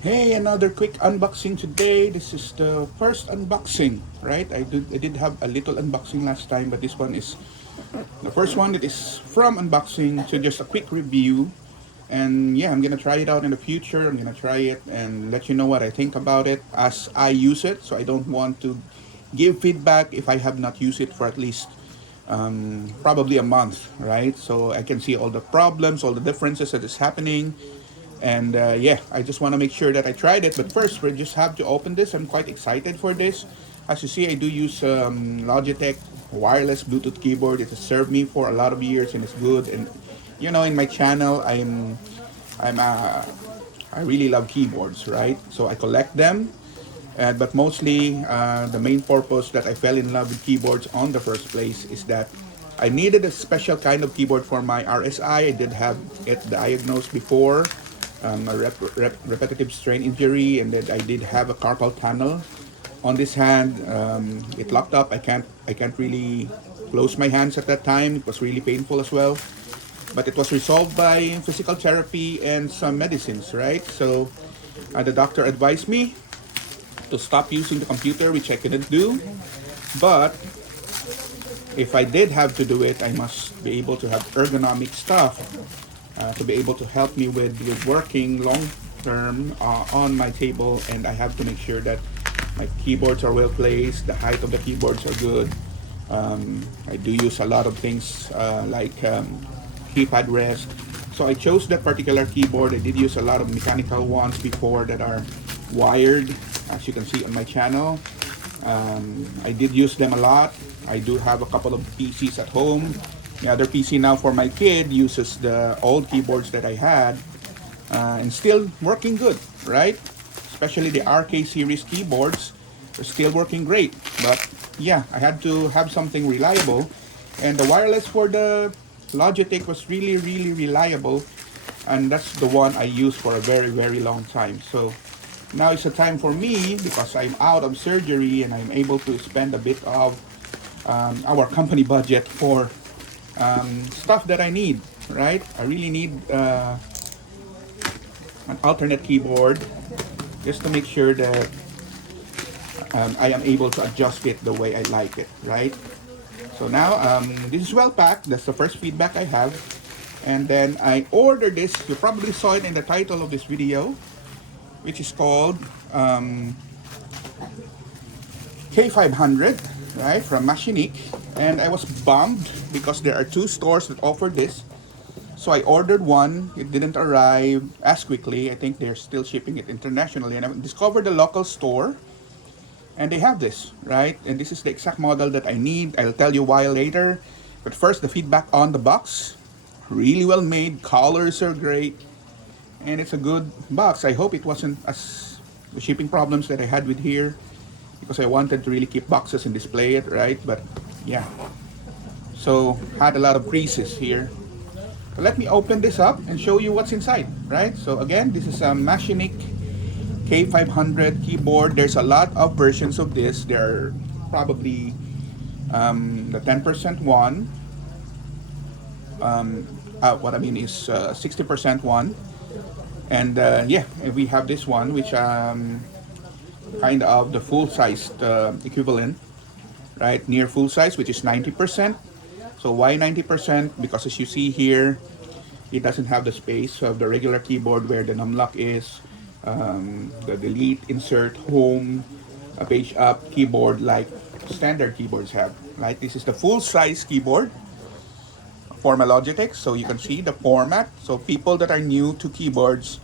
Hey, another quick unboxing today. This is the first unboxing, right? I did have a little unboxing last time, but this one is the first one that is from unboxing to just a quick review. And yeah, I'm gonna try it out in the future. I'm gonna try it and let you know what I think about it as I use it. So I don't want to give feedback if I have not used it for at least probably a month, right? So I can see all the problems, all the differences that is happening, and yeah, I just want to make sure that I tried it. But first, we just have to open this. I'm quite excited for this. As you see, I do use Logitech wireless Bluetooth keyboard. It has served me for a lot of years and it's good. And you know, in my channel, I'm I really love keyboards, right? So I collect them. But mostly, the main purpose that I fell in love with keyboards on the first place is that I needed a special kind of keyboard for my RSI. I did have it diagnosed before, a repetitive strain injury, and then I did have a carpal tunnel on this hand. It locked up. I can't really close my hands at that time. It was really painful as well. But it was resolved by physical therapy and some medicines, right? So the doctor advised me to stop using the computer, which I couldn't do. But if I did have to do it, I must be able to have ergonomic stuff to be able to help me with working long term on my table. And I have to make sure that my keyboards are well placed, the height of the keyboards are good. I do use a lot of things like keypad rest. So I chose that particular keyboard. I did use a lot of mechanical ones before that are wired, as you can see on my channel. I did use them a lot. I do have a couple of PCs at home. The other PC now for my kid uses the old keyboards that I had, and still working good, right? Especially the RK series keyboards are still working great. But yeah, I had to have something reliable, and the wireless for the Logitech was really reliable, and that's the one I used for a very long time. So now it's a time for me, because I'm out of surgery and I'm able to spend a bit of our company budget for stuff that I need, right? I really need an alternate keyboard just to make sure that I am able to adjust it the way I like it, right? So now this is well packed. That's the first feedback I have. And then I ordered this. You probably saw it in the title of this video, which is called K500, right, from Machenike. And I was bummed because there are two stores that offer this. So I ordered one. It didn't arrive as quickly. I think they're still shipping it internationally. And I discovered the local store, and they have this, right? And this is the exact model that I need. I'll tell you why later. But first, the feedback on the box. Really well made. Colors are great. And it's a good box. I hope it wasn't as the shipping problems that I had with here, because I wanted to really keep boxes and display it, right? But yeah, so had a lot of creases here. So let me open this up and show you what's inside, right? So again, this is a Machenike K500 keyboard. There's a lot of versions of this. There are probably the 10% one. What I mean is 60% one. And yeah, we have this one, which kind of the full-sized equivalent, right? Near full size, which is 90%. So why 90%? Because as you see here, it doesn't have the space of the regular keyboard where the numlock is, the delete, insert, home, a page up keyboard like standard keyboards have, right? This is the full-size keyboard for my Logitech, so you can see the format. So people that are new to keyboards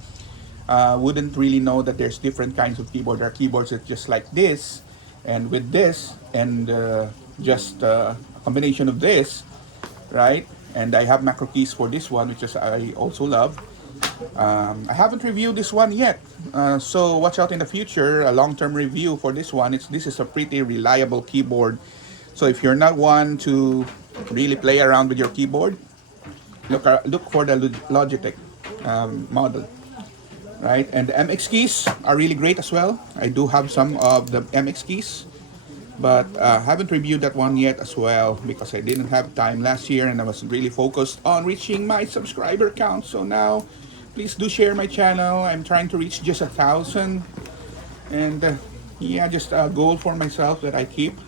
wouldn't really know that there's different kinds of keyboard. There are keyboards that just like this, and with this, and just a combination of this, right? And I have macro keys for this one, which is I also love. I haven't reviewed this one yet, so watch out in the future, a long-term review for this one. This is a pretty reliable keyboard. So if you're not one to really play around with your keyboard, look for the Logitech model, right? And the MX keys are really great as well. I do have some of the MX keys, but haven't reviewed that one yet as well, because I didn't have time last year and I was really focused on reaching my subscriber count. So now please do share my channel. I'm trying to reach just 1,000, and yeah, just a goal for myself that I keep,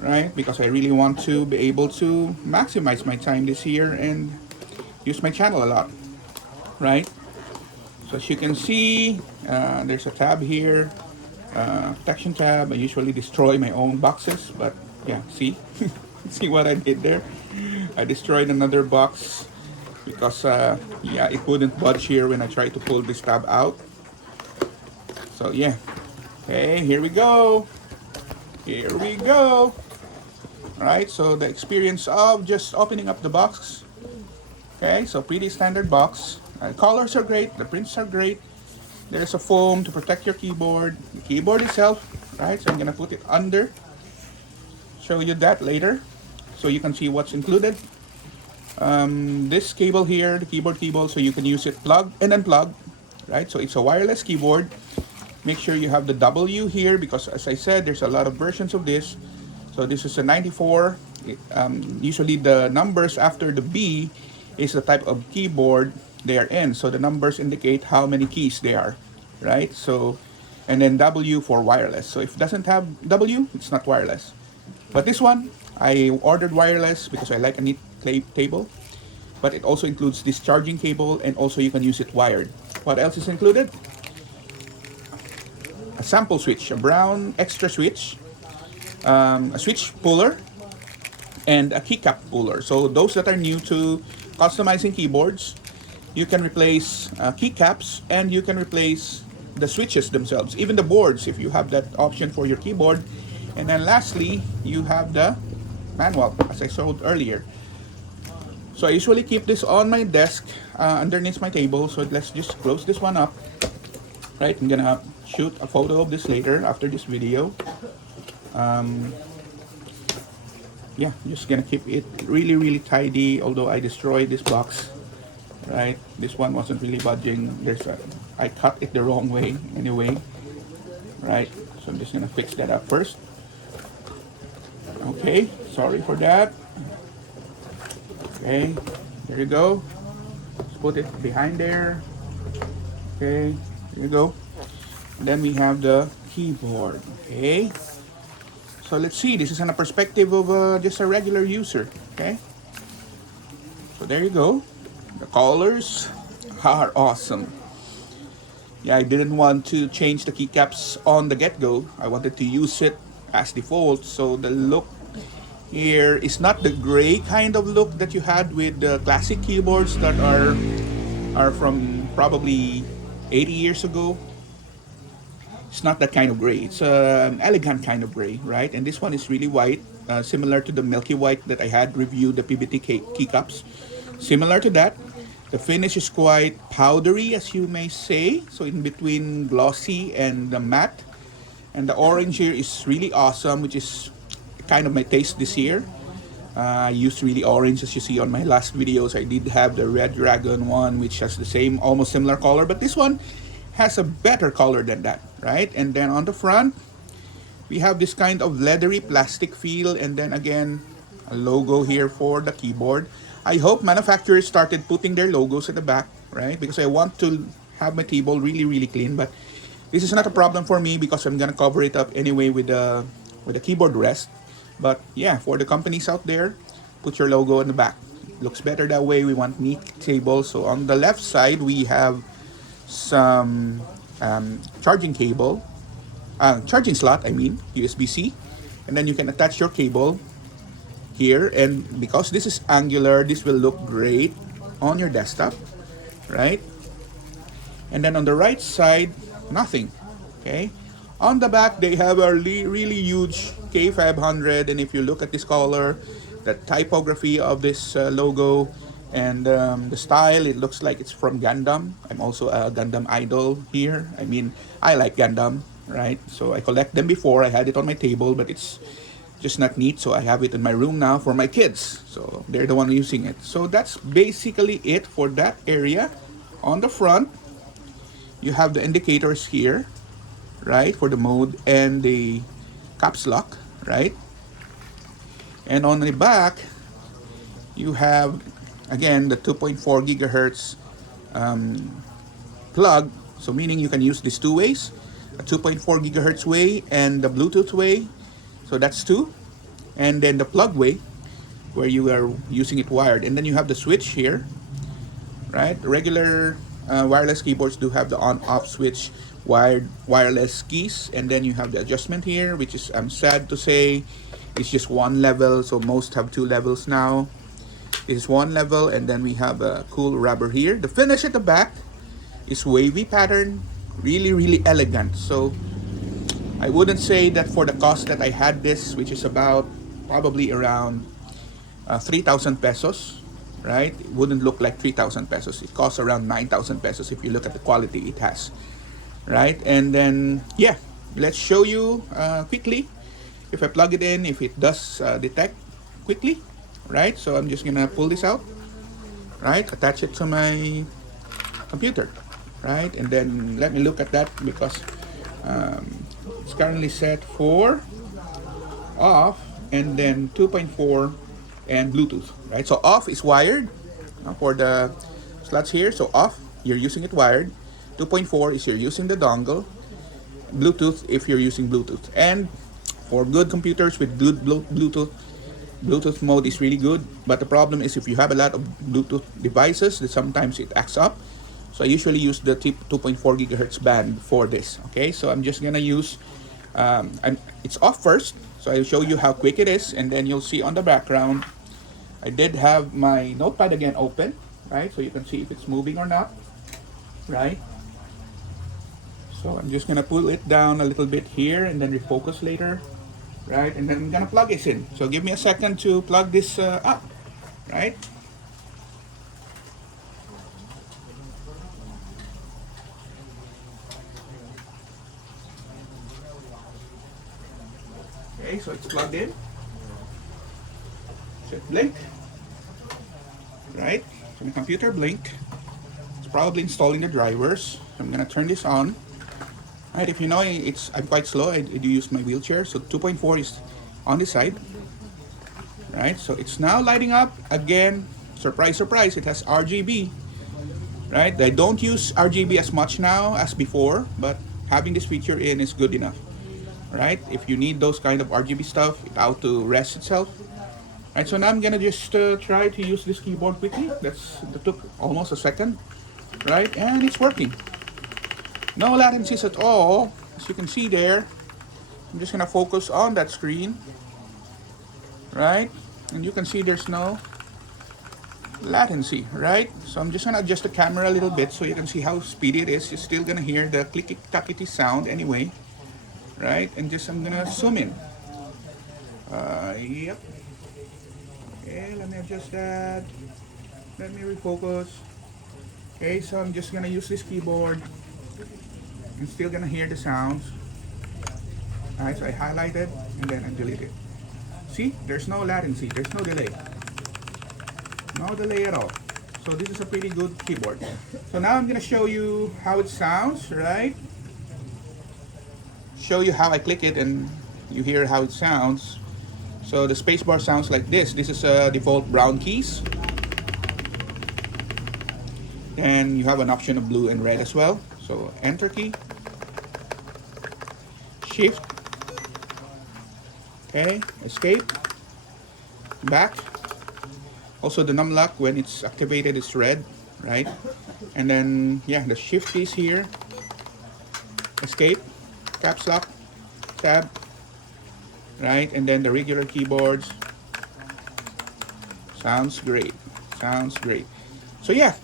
right? Because I really want to be able to maximize my time this year and use my channel a lot, right? So as you can see, there's a tab here, protection tab. I usually destroy my own boxes, but yeah, see? See what I did there? I destroyed another box because yeah, it wouldn't budge here when I tried to pull this tab out. So yeah, okay, here we go. Here we go. Right, so the experience of just opening up the box. Okay, so pretty standard box. Colors are great, the prints are great. There's a foam to protect your keyboard, the keyboard itself, right? So I'm gonna put it under, show you that later, so you can see what's included. This cable here, the keyboard cable, so you can use it plug and unplug, right? So it's a wireless keyboard. Make sure you have the W here because, as I said, there's a lot of versions of this. So this is a 94. Usually the numbers after the B is the type of keyboard they are in. So the numbers indicate how many keys they are, right? So, and then W for wireless. So if it doesn't have W, it's not wireless. But this one, I ordered wireless because I like a neat table. But it also includes this charging cable, and also you can use it wired. What else is included? A sample switch, a brown extra switch, a switch puller, and a keycap puller. So those that are new to customizing keyboards, you can replace keycaps, and you can replace the switches themselves, even the boards if you have that option for your keyboard. And then lastly, you have the manual, as I showed earlier. So I usually keep this on my desk underneath my table. So let's just close this one up. Right, I'm gonna shoot a photo of this later after this video. Yeah, I'm just gonna keep it really tidy, although I destroyed this box. Right, this one wasn't really budging. I cut it the wrong way anyway. Right, so I'm just gonna fix that up first. Okay, sorry for that. Okay, there you go. Let's put it behind there. Okay, there you go. And then we have the keyboard. Okay, so let's see. This is in a perspective of just a regular user. Okay, so there you go. The colors are awesome. Yeah, I didn't want to change the keycaps on the get-go. I wanted to use it as default. So the look here is not the gray kind of look that you had with the classic keyboards that are from probably 80 years ago. It's not that kind of gray. It's an elegant kind of gray, right? And this one is really white, similar to the milky white that I had reviewed, the PBT keycaps. Similar to that. The finish is quite powdery, as you may say. So in between glossy and matte. And the orange here is really awesome, which is kind of my taste this year. I used really orange, as you see on my last videos. I did have the Red Dragon one, which has the same, almost similar color. But this one has a better color than that, right? And then on the front, we have this kind of leathery plastic feel. And then again, a logo here for the keyboard. I hope manufacturers started putting their logos at the back, right? Because I want to have my keyboard really clean. But this is not a problem for me because I'm gonna cover it up anyway with the keyboard rest. But yeah, for the companies out there, put your logo on the back. It looks better that way. We want neat tables. So on the left side, we have some charging cable, charging slot, I mean, USB-C. And then you can attach your cable here. And because this is angular, this will look great on your desktop, right? And then on the right side, nothing, okay? On the back, they have a really huge K500, and if you look at this color, the typography of this logo, and the style, it looks like it's from Gundam. I'm also a Gundam idol here. I mean, I like Gundam, right? So I collect them before. I had it on my table, but it's just not neat, so I have it in my room now for my kids. So they're the one using it. So that's basically it for that area. On the front, you have the indicators here, right, for the mode and the caps lock, right? And on the back, you have again the 2.4 gigahertz plug. So meaning you can use these two ways, a 2.4 gigahertz way and the Bluetooth way. So that's two. And then the plug way, where you are using it wired. And then you have the switch here, right? Regular wireless keyboards do have the on-off switch, wired wireless keys. And then you have the adjustment here, which is, I'm sad to say, it's just one level. So most have two levels now. This is one level, and then we have a cool rubber here. The finish at the back is wavy pattern, really elegant. So I wouldn't say that for the cost that I had this, which is about probably around 3,000 pesos, right? It wouldn't look like 3,000 pesos. It costs around 9,000 pesos if you look at the quality it has, right? And then, yeah, let's show you quickly if I plug it in, if it does detect quickly, right? So I'm just gonna pull this out, right? Attach it to my computer, right? And then let me look at that because it's currently set for off and then 2.4 and Bluetooth, right? So off is wired for the slots here. So off, you're using it wired. 2.4 is you're using the dongle. Bluetooth if you're using Bluetooth. And for good computers with good Bluetooth mode is really good. But the problem is if you have a lot of Bluetooth devices, that sometimes it acts up. So I usually use the 2.4 gigahertz band for this. Okay, so I'm just gonna use, it's off first. So I'll show you how quick it is, and then you'll see on the background, I did have my notepad again open, right? So you can see if it's moving or not, right? So I'm just gonna pull it down a little bit here and then refocus later, right? And then I'm gonna plug this in. So give me a second to plug this up, right? Okay, so it's plugged in. Should blink, right? So the computer blink. It's probably installing the drivers. So I'm gonna turn this on. Right, if you know I'm quite slow. I do use my wheelchair. So 2.4 is on this side, right? So it's now lighting up again. Surprise, surprise! It has RGB, right? I don't use RGB as much now as before, but having this feature in is good enough. Right, if you need those kind of RGB stuff, it out to rest itself. Right, so now I'm gonna just try to use this keyboard quickly. That took almost a second, right? And it's working. No latencies at all, as you can see there. I'm just gonna focus on that screen, right? And you can see there's no latency, right? So I'm just gonna adjust the camera a little bit so you can see how speedy it is. You're still gonna hear the clicky-clackety sound anyway. Right, and just I'm gonna zoom in. Yep. Okay, let me adjust that. Let me refocus. Okay, so I'm just gonna use this keyboard. I'm still gonna hear the sounds. Alright, so I highlighted and then I deleted. See, there's no latency, there's no delay. No delay at all. So this is a pretty good keyboard. So now I'm gonna show you how it sounds, right? Show you how I click it and you hear how it sounds. So the spacebar sounds like this. This is default brown keys. And you have an option of blue and red as well. So enter key, shift, okay, escape, back. Also the numlock when it's activated is red, right? And then yeah, the shift keys here, escape, caps lock, tab, right? And then the regular keyboards. Sounds great. Sounds great. So yeah,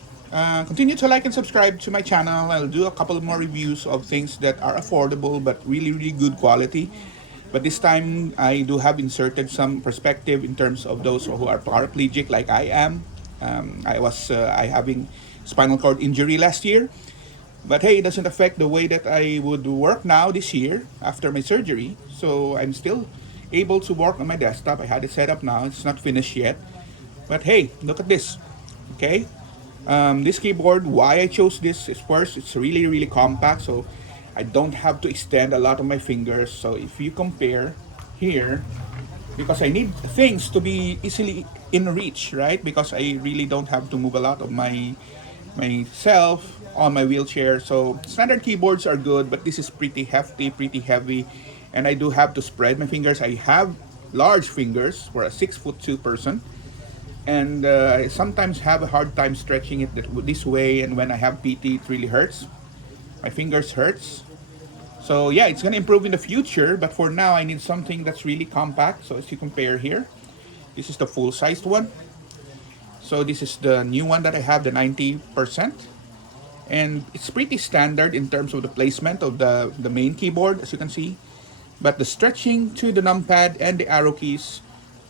continue to like and subscribe to my channel. I'll do a couple of more reviews of things that are affordable but really good quality. But this time I do have inserted some perspective in terms of those who are paraplegic like I am. I having spinal cord injury last year. But hey, it doesn't affect the way that I would work now this year after my surgery. So I'm still able to work on my desktop. I had it set up now. It's not finished yet. But hey, look at this. Okay. This keyboard, why I chose this is first, it's really compact. So I don't have to extend a lot of my fingers. So if you compare here, because I need things to be easily in reach, right? Because I really don't have to move a lot of my myself on my wheelchair. So standard keyboards are good, but this is pretty hefty, pretty heavy, and I do have to spread my fingers. I have large fingers for a 6'2" person, and I sometimes have a hard time stretching it this way, and when I have PT, it really hurts. My fingers hurts. So yeah, it's gonna improve in the future, but for now I need something that's really compact. So as you compare here, this is the full-sized one. So this is the new one that I have, the 90%. And it's pretty standard in terms of the placement of the main keyboard, as you can see. But the stretching to the numpad and the arrow keys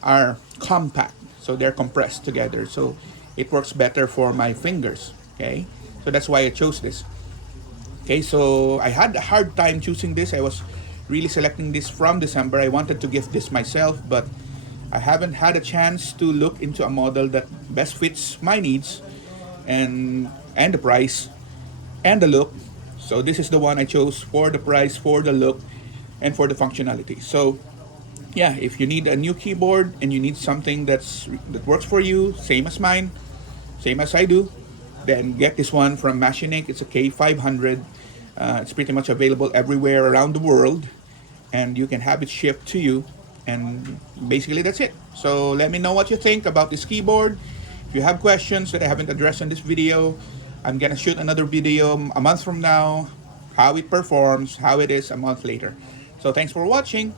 are compact. So they're compressed together. So it works better for my fingers, okay? So that's why I chose this. Okay, so I had a hard time choosing this. I was really selecting this from December. I wanted to gift this myself, but I haven't had a chance to look into a model that best fits my needs and the price and the look. So this is the one I chose for the price, for the look, and for the functionality. So yeah, if you need a new keyboard and you need something that works for you, same as mine, same as I do, then get this one from Machenike. It's a K500. It's pretty much available everywhere around the world, and you can have it shipped to you. And basically that's it. So let me know what you think about this keyboard. If you have questions that I haven't addressed in this video, I'm gonna shoot another video a month from now, how it performs, how it is a month later. So thanks for watching.